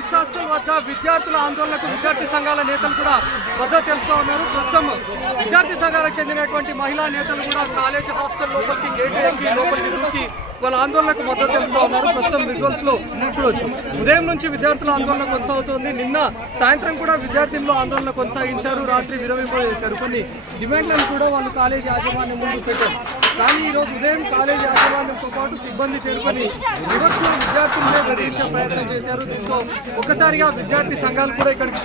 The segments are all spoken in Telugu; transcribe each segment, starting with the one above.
గర్ల్స్ హాస్టల్ వద్ద విద్యార్థుల ఆందోళనకు విద్యార్థి సంఘాల నేతలు కూడా మద్దతు తెలుపుతూ ఉన్నారు. ప్రస్తుతం విద్యార్థి సంఘాలకు చెందినటువంటి మహిళా నేతలు కూడా కాలేజ్ హాస్టల్ లోపలికి గేటు ఎక్కి లోపలికి దూకి వాళ్ళ ఆందోళనకు మద్దతు తెలుపుతూ ఉన్నారు. ప్రస్తుతం విజువల్స్ లో చూడొచ్చు. ఉదయం నుంచి విద్యార్థుల ఆందోళన కొనసాగుతోంది. నిన్న సాయంత్రం కూడా విద్యార్థులు ఆందోళన కొనసాగించారు. రాత్రి విరమింపు చేశారు. కొన్ని డిమాండ్లను కూడా వాళ్ళు కాలేజీ యాజమాన్యం ముందు పెట్టారు. కానీ ఈరోజు ఉదయం కాలేజీ యాజమాన్యంతో పాటు సిబ్బంది చేరుకొని రివర్స్లో విద్యార్థులనే బెదిరించే ప్రయత్నం చేశారు. దీంతో ఒక్కసారిగా విద్యార్థి సంఘాలు కూడా ఇక్కడికి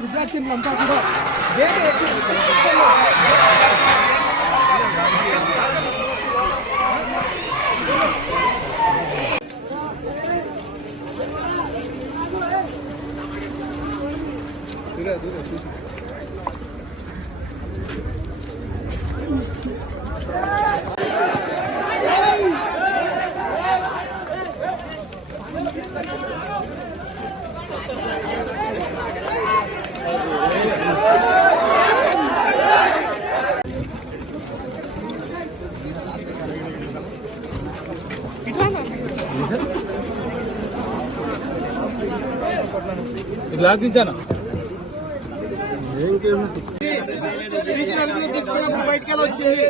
విద్యార్థులంతా కూడా గ్లాస్ ఇచ్చాను బయటకి వచ్చింది.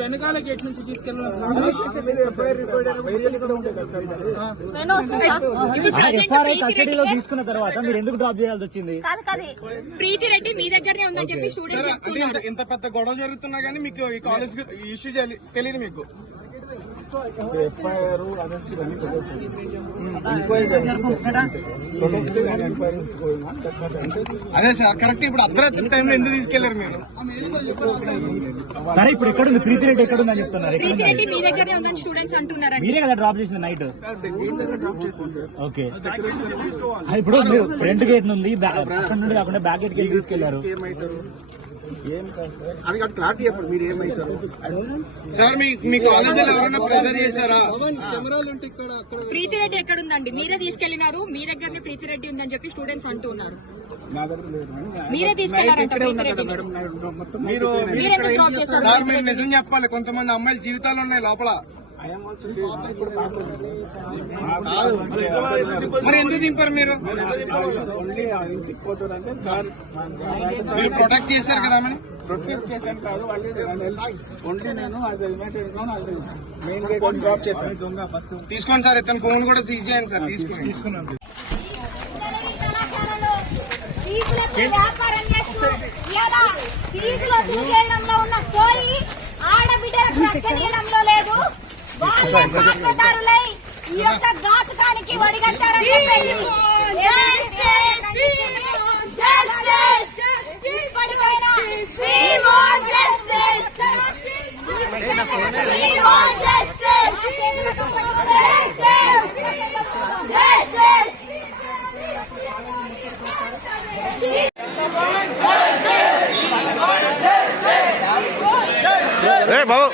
వెనకాల గేట్ నుంచి ఎఫ్ఆర్ఐ కస్టడీలో తీసుకున్న తర్వాత మీరు ఎందుకు డ్రాప్ చేయాల్సి వచ్చింది? ప్రీతి రెడ్డి మీ దగ్గరనే ఉందని చెప్పి స్టూడెంట్స్ ఇంత పెద్ద గొడవ జరుగుతున్నా కానీ మీకు ఈ కాలేజ్ ఇష్యూ తెలియదు మీకు. ఎఫ్ఐఆర్ అదే సార్ కరెక్ట్. ఇప్పుడు అర్ధరాత్రి టైంలో ఎందుకు తీసుకెళ్లారు మీరు? సరే ఇప్పుడు ఎక్కడ ఉంది ప్రీతి రెడ్డి? ఎక్కడ ఉందని చెప్తున్నారు? ప్రీతి రెడ్డి మీ దగ్గరనే ఉందని స్టూడెంట్స్ అంటున్నారు. మీరే కదా డ్రాప్ చేసింది నైట్? ఓకే, ఇప్పుడు ఫ్రంట్ గేట్ నుండి అక్కడ నుండి కాకుండా బ్యాక్ గేట్ కి తీసుకెళ్లారు. అది కాదు క్లారిటీ చెప్పండి. మీరు ఏమైతారు సార్? మీ కాలేజీలో ఎవరైనా ప్రెజర్ చేశారా? ప్రీతి రెడ్డి ఎక్కడ ఉందండి? మీరే తీసుకెళ్లినారు. మీ దగ్గరనే ప్రీతి రెడ్డి ఉందని చెప్పి స్టూడెంట్స్ అంటున్నారు. మీరే తీసుకెళ్లారంట సార్. మీరు నిజం చెప్పాలి. కొంతమంది అమ్మాయిల జీవితాలు ఉన్నాయి లోపల. మరి ఎందుకు దింపారు మీరు? ప్రొటెక్ట్ చేశారు కదా? మరి ప్రొటెక్ట్ చేశాను కాదు, ఓన్లీ నేను మెయిన్ గేట్ డ్రాప్ చేశాను. తీసుకోండి సార్. ఇతను ఫోన్ కూడా సీజ్ చేయండి సార్. తీసుకున్నాను. వ్యాపారం చేస్తూ లేదా ఫీజులో దూకేయడంలో ఉన్న సోయి ఆడబిడ్డలకు రక్షణ ఇవ్వడంలో లేదు. వాళ్ళే పాత్రదారులై ఈ యొక్క ఘాతుకానికి వడిగట్టారని చెప్పేసి బాబు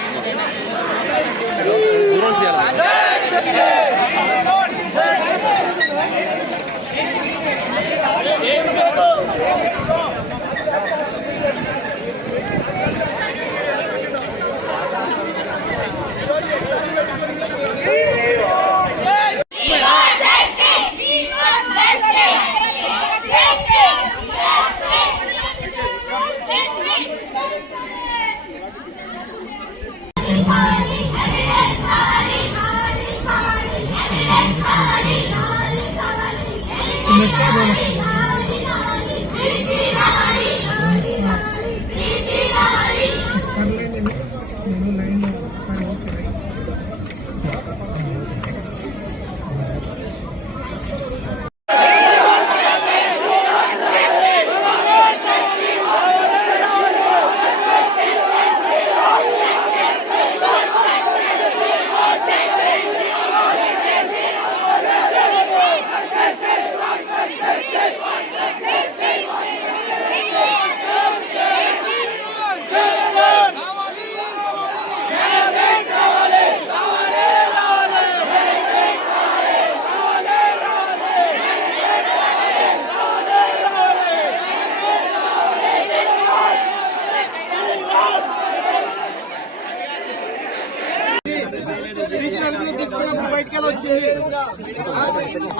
బయటికి వెళ్ళి వచ్చింది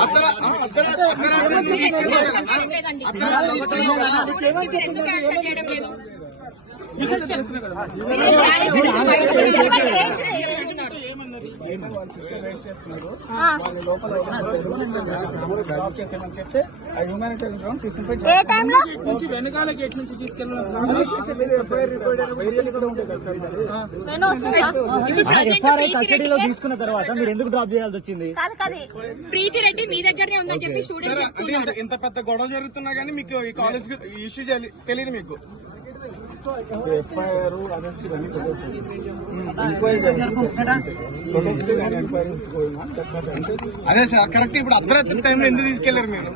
అర్ధరాత్రి నువ్వు తీసుకెళ్ళావు కదా. లేదండి. అర్ధరాత్రి తీసుకెళ్ళావు కదా. మీరు ఎందుకు ఆన్సర్ చేయడం లేదు? ఏ టైంలో వెనకాల గేట్ నుంచి తీసుకెళ్ళిన నేను వస్తున్నా. ఎఫ్ఆర్ఐ కస్టడీలో తీసుకున్న తర్వాత మీరు ఎందుకు డ్రాప్ చేయాల్సి వచ్చింది? కాదు కాదు ప్రీతి రెడ్డి మీ దగ్గరనే ఉందని చెప్పి సరే, స్టూడెంట్స్ అంటే ఇంత పెద్ద గొడవ జరుగుతున్నా కానీ మీకు ఈ కాలేజ్ ఇష్యూ తెలియదు మీకు. ఎఫ్ఐఆర్ అరెస్ట్ ఇవన్నీ పెట్టేసారు. ఎంక్వైరీ అదే సార్ కరెక్ట్. ఇప్పుడు అర్ధరాత్రి టైంలో ఎందుకు తీసుకెళ్లారు మీరు?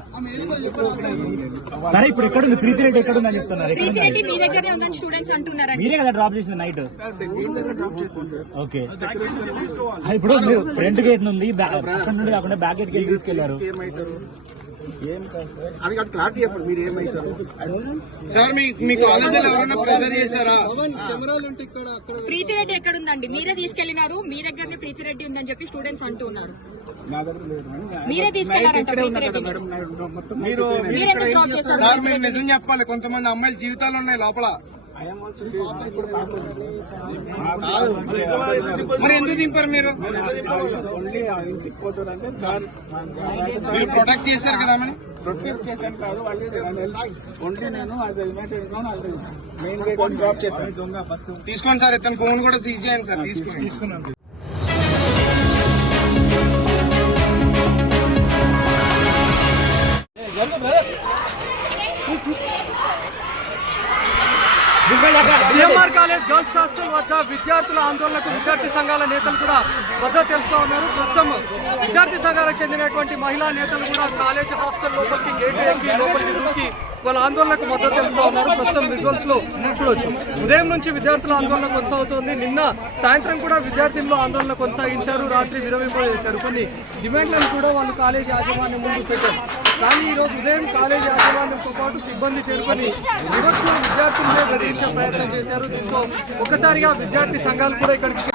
సరే ఇప్పుడు ఇక్కడ ఉంది ప్రీతి రెడ్డి ఎక్కడ ఉందని చెప్తున్నారు. ఎక్కడ ప్రీతి ఉంది? రెడ్డి మీ దగ్గరనే ఉందని స్టూడెంట్స్ అంటున్నారండి. మీరే కదా డ్రాప్ చేసింది నైట్. గేట్ దగ్గర డ్రాప్ చేసాం సార్. ఓకే ఇప్పుడు మీరు ఫ్రంట్ గేట్ నుండి అక్కడ నుండి కాకుండా బ్యాక్ గేట్ కి తీసుకెళ్లారు. ఏమవుతారు ఏం కాదు సార్, అది కాదు క్లారిటీ చెప్పండి. మీరు ఏమవుతారు సార్ మీ కాలేజీలో ఎవరైనా ప్రెజర్ చేశారా? ప్రీతి రెడ్డి ఎక్కడ ఉందండి? మీరే తీసుకెళ్లినారు. మీ దగ్గరనే ప్రీతి రెడ్డి ఉందని చెప్పి స్టూడెంట్స్ అంటున్నారు. నా దగ్గర లేదు మేడం. మీరే తీసుకెళ్లారంట ఇక్కడే ప్రీతి ఉన్నా కదా రెడ్డిని. మేడం. నేను మొత్తం మీరు మీరెందుకు డ్రాప్ చేశారు? సార్ మీరు నిజం చెప్పాలి. కొంతమంది అమ్మాయిల జీవితాలు ఉన్నాయి లోపల. ఐఎమ్ ఆల్సో ఇప్పుడు మరి ఎందుకు దింపారు మీరు? ఓన్లీ ఇంటికి పోతారంటే సార్ మీరు ప్రొటెక్ట్ చేశారు కదా ఆమెని. ప్రొటెక్ట్ చేశాను కాదు, వాళ్ళు ఓన్లీ నేను as United main gate drop చేశాను. దొంగ ఫస్ట్ తీసుకోండి సార్. ఇతని ఫోన్ కూడా సీజ్ చేయండి సార్. తీసుకున్నాను. సిఎంఆర్ కాలేజ్ గర్ల్స్ హాస్టల్ వద్ద విద్యార్థుల ఆందోళనకు విద్యార్థి సంఘాల నేతలు కూడా మద్దతు తెలుపుతూ ఉన్నారు. ప్రస్తుతం విద్యార్థి సంఘాలకు చెందినటువంటి మహిళా నేతలు కూడా కాలేజ్ హాస్టల్ లోపలికి గేట్ ఎక్కి లోపలికి దూకి వాళ్ళ ఆందోళనకు మద్దతు తెలుపుతూ ఉన్నారు. ప్రస్తుతం విజువల్స్ లో చూడొచ్చు. ఉదయం నుంచి విద్యార్థుల ఆందోళన కొనసాగుతోంది. నిన్న సాయంత్రం కూడా విద్యార్థులు ఆందోళన కొనసాగించారు. రాత్రి విరమింపజేశారు. కొన్ని డిమాండ్లను కూడా వాళ్ళు కాలేజీ యాజమాన్యం ముందు పెట్టారు. కానీ ఈ రోజు ఉదయం కాలేజీ యాజమాన్యంతో పాటు సిబ్బంది చేరుకొని రివర్స్లో విద్యార్థులనే బెదిరించే ప్రయత్నం చేశారు. దీంతో ఒక్కసారిగా విద్యార్థి సంఘాలు కూడా ఇక్కడికి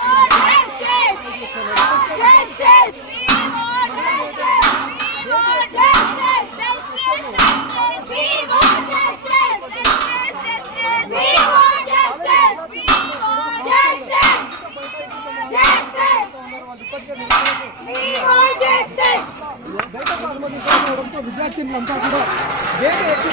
విద్యార్థులంతా కూడా గేట్ ఎక్కి